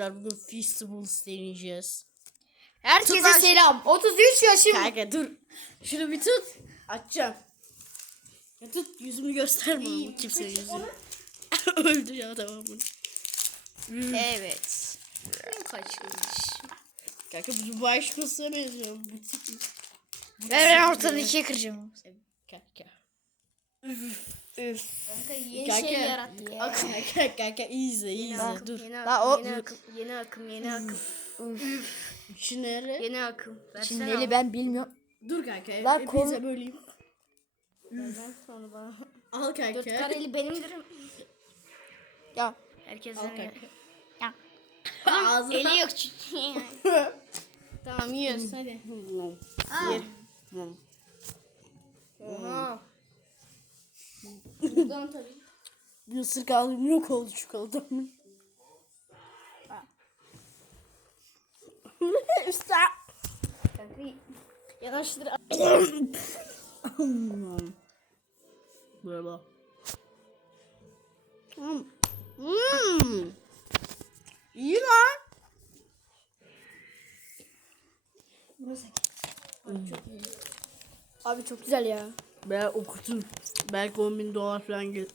arkadaşlar bugün Feastables deneyeceğiz. Herkese Tutaş- selam. 33 yaşım. Kanka dur. Şunu bir tut. Açacağım. Ya tut yüzümü gösterme İyi, ama kimsenin peki yüzü. onu- Öldü ya tamam bunu. Evet. Kaçmış. Kanka bu başkasına benziyor. Bu tip. Ver ben ortadan ikiye kıracağım. Kanka. Üf. Kanka yeni Kanka. şey yarattık. Yeah. Akım. Kanka kanka easy Yeni easy akım, dur. yeni La akım, o- yeni akım, yeni akım, yeni akım, Şu nere? yeni akım. Versene Çineli abi. ben bilmiyorum. Dur kanka. Lan hepinize böleyim. Benden sonra bana. Al kanka. Dört kareli benimdir. Ya. Al Herkesten kanka. Ya. Ağzına. Eli yok çünkü. tamam yiyoruz hadi. Yer. Buradan tabii. Bir ısırık aldım yok oldu çikolatamın. Üstad. Kanka yanaştır. Merhaba. Hmm. Hmm. İyi lan. Abi çok güzel ya. Ben okutun. Belki 10 bin dolar falan gel